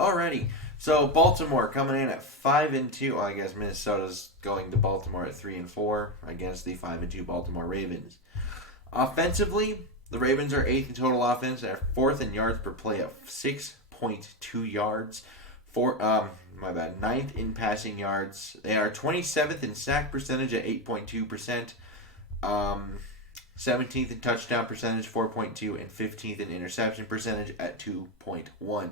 Alrighty. So Baltimore coming in at 5-2. Well, I guess Minnesota's going to Baltimore at 3-4 against the 5-2 Baltimore Ravens. Offensively, the Ravens are eighth in total offense. They're fourth in yards per play at 6.2 yards. Ninth in passing yards. They are 27th in sack percentage at 8.2%. 17th in touchdown percentage, 4.2, and 15th in interception percentage at 2.1.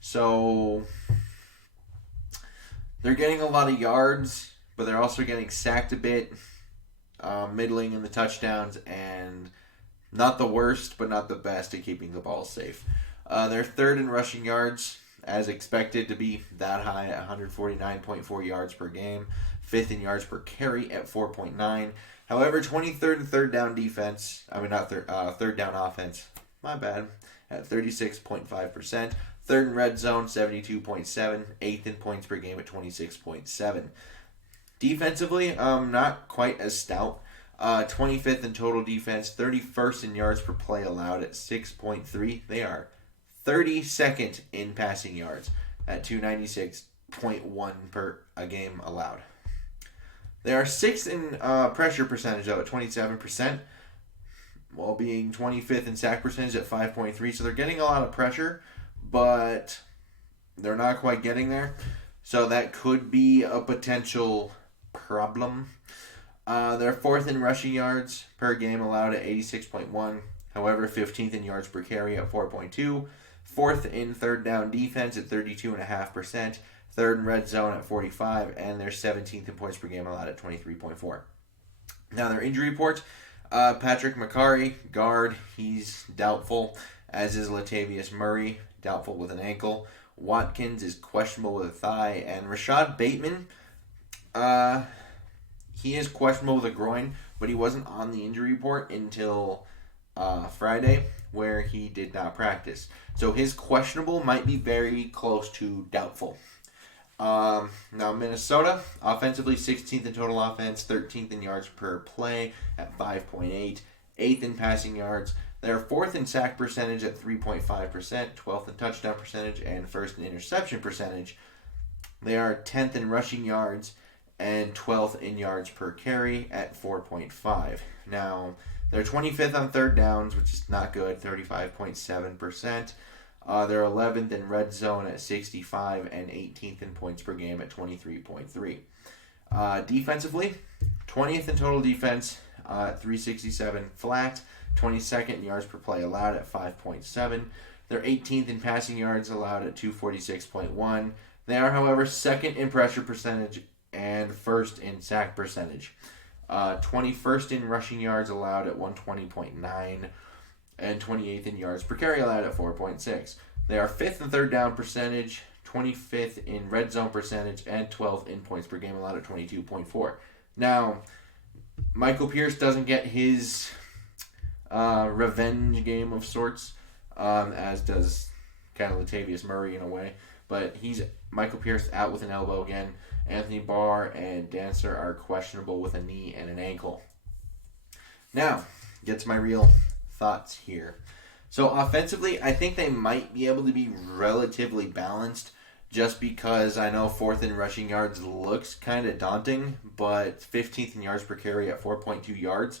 So they're getting a lot of yards, but they're also getting sacked a bit, middling in the touchdowns, and not the worst, but not the best at keeping the ball safe. They're third in rushing yards, as expected to be that high at 149.4 yards per game. Fifth in yards per carry at 4.9. However, 23rd in third down third down offense. My bad. At 36.5%. Third in red zone, 72.7. Eighth in points per game at 26.7. Defensively, not quite as stout. 25th in total defense, 31st in yards per play allowed at 6.3. They are 32nd in passing yards at 296.1 per a game allowed. They are 6th in pressure percentage, though, at 27%, while being 25th in sack percentage at 5.3. So they're getting a lot of pressure, but they're not quite getting there. So that could be a potential problem. They're 4th in rushing yards per game allowed at 86.1. However, 15th in yards per carry at 4.2. 4th in third down defense at 32.5%. Third in red zone at 45, and they're 17th in points per game allowed at 23.4. Now their injury report, Patrick McCarry, guard, he's doubtful, as is Latavius Murray, doubtful with an ankle. Watkins is questionable with a thigh, and Rashad Bateman, he is questionable with a groin, but he wasn't on the injury report until Friday, where he did not practice. So his questionable might be very close to doubtful. Now Minnesota, offensively 16th in total offense, 13th in yards per play at 5.8, 8th in passing yards. They're 4th in sack percentage at 3.5%, 12th in touchdown percentage, and 1st in interception percentage. They are 10th in rushing yards and 12th in yards per carry at 4.5. Now, they're 25th on third downs, which is not good, 35.7%. They're 11th in red zone at 65 and 18th in points per game at 23.3. Defensively, 20th in total defense at 367 flat, 22nd in yards per play allowed at 5.7. They're 18th in passing yards allowed at 246.1. They are, however, 2nd in pressure percentage and 1st in sack percentage. 21st in rushing yards allowed at 120.9. And 28th in yards per carry allowed at 4.6. They are 5th in third down percentage, 25th in red zone percentage, and 12th in points per game allowed at 22.4. Now, Michael Pierce doesn't get his revenge game of sorts, as does kind of Latavius Murray in a way. But Michael Pierce out with an elbow again. Anthony Barr and Dancer are questionable with a knee and an ankle. Now, get to my real thoughts here. So offensively, I think they might be able to be relatively balanced, just because I know 4th in rushing yards looks kind of daunting, but 15th in yards per carry at 4.2 yards,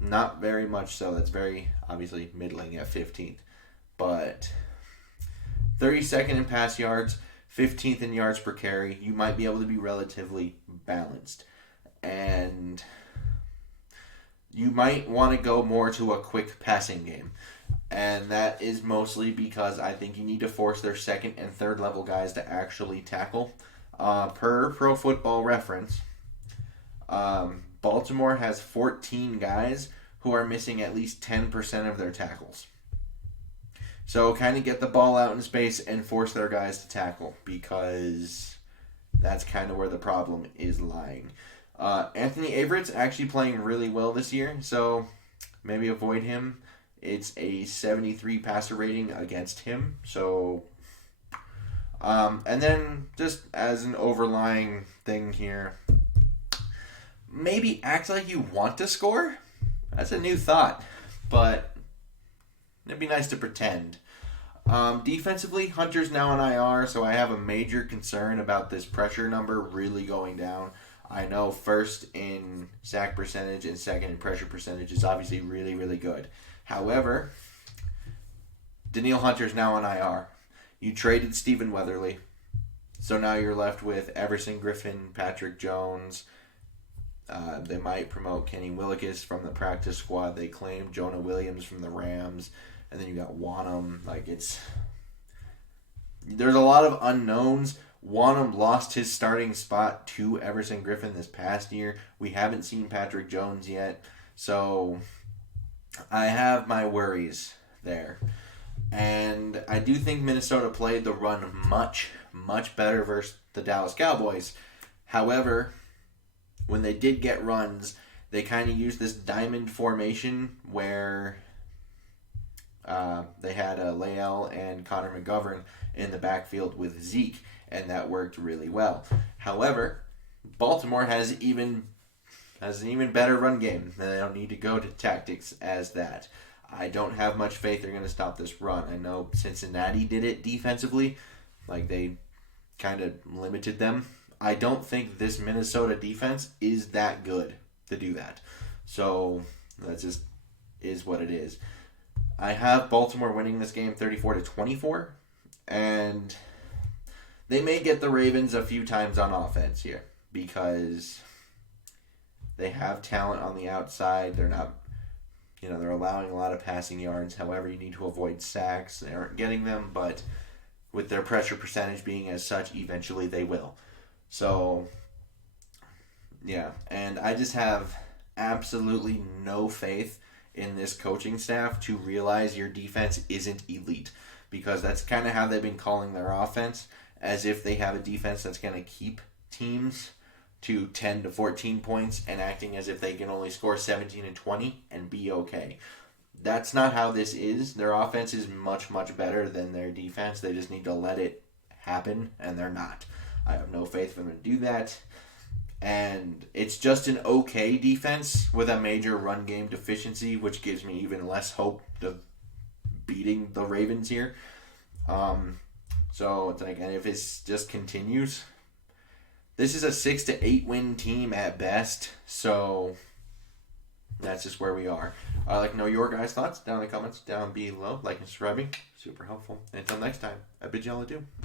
not very much so. That's very obviously middling at 15th. But 32nd in pass yards, 15th in yards per carry, you might be able to be relatively balanced. And you might want to go more to a quick passing game. And that is mostly because I think you need to force their second and third level guys to actually tackle. Per Pro Football Reference, Baltimore has 14 guys who are missing at least 10% of their tackles. So kind of get the ball out in space and force their guys to tackle, because that's kind of where the problem is lying. Anthony Averett's actually playing really well this year, so maybe avoid him. It's a 73 passer rating against him. So, and then just as an overlying thing here, maybe act like you want to score. That's a new thought, but it'd be nice to pretend. Defensively, Hunter's now on IR, so I have a major concern about this pressure number really going down. I know first in sack percentage and second in pressure percentage is obviously really, really good. However, Danielle Hunter's now on IR. You traded Stephen Weatherly, so now you're left with Everson Griffin, Patrick Jones. They might promote Kenny Willekes from the practice squad. They claim Jonah Williams from the Rams. And then you got Wanham. There's a lot of unknowns. Wanham lost his starting spot to Everson Griffin this past year. We haven't seen Patrick Jones yet. So I have my worries there. And I do think Minnesota played the run much, much better versus the Dallas Cowboys. However, when they did get runs, they kind of used this diamond formation where they had Lael and Connor McGovern in the backfield with Zeke, and that worked really well. However, Baltimore has an even better run game. They don't need to go to tactics as that. I don't have much faith they're going to stop this run. I know Cincinnati did it defensively. They kind of limited them. I don't think this Minnesota defense is that good to do that. So that just is what it is. I have Baltimore winning this game 34-24, and they may get the Ravens a few times on offense here because they have talent on the outside. They're not, they're allowing a lot of passing yards. However, you need to avoid sacks. They aren't getting them, but with their pressure percentage being as such, eventually they will. So, yeah, and I just have absolutely no faith in this coaching staff to realize your defense isn't elite, because that's kind of how they've been calling their offense, as if they have a defense that's going to keep teams to 10 to 14 points and acting as if they can only score 17 and 20 and be okay. That's not how this is. Their offense is much, much better than their defense. They just need to let it happen, and they're not. I have no faith for them to do that. And it's just an okay defense with a major run game deficiency, which gives me even less hope of beating the Ravens here. So it's and if it just continues, this is a 6 to 8 win team at best. So that's just where we are. I'd like to know your guys' thoughts down in the comments down below. Like and subscribing, super helpful. And until next time, I bid y'all adieu.